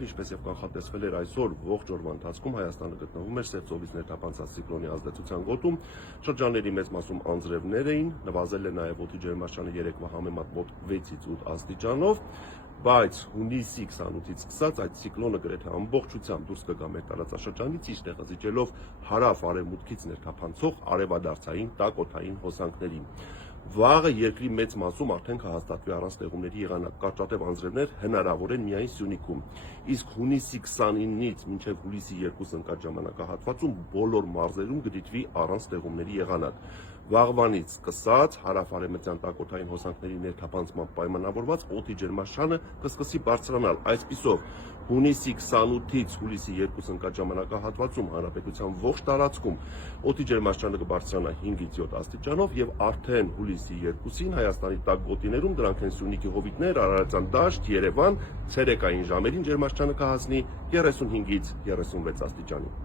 Ինչպես եւ կանխատեսվել էր այսօր, ողջ օրվա ընթացքում Հայաստանը գտնվում էր Սև ծովից ներթափանցած ցիկլոնի ազդեցության գոտում, շրջանների մեծ մասում անձրևներ էին, նվազել է նաեւ օդի ջերմաստիճանը երեկվա համեմատ մոտ 6-ից 8 աստիճանով, բայց հունիսի 28-ից սկսած այդ ցիկլոնը գրեթե ամբողջությամբ դուրս կգա մեր տարածաշրջանից, իր տեղը զիջելով հարավ-արևմուտքից ներթափանցող արևադարձային տաք-օդային հոսանքներին։ Վաղը երկրի մեծ մասում արդեն կհաստատվի առանց տեղումների եղանակ, կարճատև անձրևներ հնարավոր են միայն Սյունիքում, իսկ հունիսի 29-ից մինչև հուլիսի 2 ընկած ժամանակահատվածում բոլոր մարզերում կդիտվի առանց տեղումների եղանակ։ Վաղվանից սկսած հարավ-արևմտյան տաք-օդային հոսանքների ներթափանցման պայմանավորված օդի ջերմաստիճանը կսկսի բարձրանալ, այսպիսով հունիսի 28-ից հուլիսի 2 ընկած ժամանակահատվածում հանրապետության ողջ տարածքում օդի ջերմաստիճանը կբարձրանա 5-ից 7 աստիճանով եւ արդեն հուլիսի 2-ին Հայաստանի տաք գոտիներում, դրանք են Սյունիքի հովիտներ, Արարատյան դաշտ, Երևան, ցերեկային ժամերին ջերմաստիճանը կհասնի 35-ից 36 աստիճանի։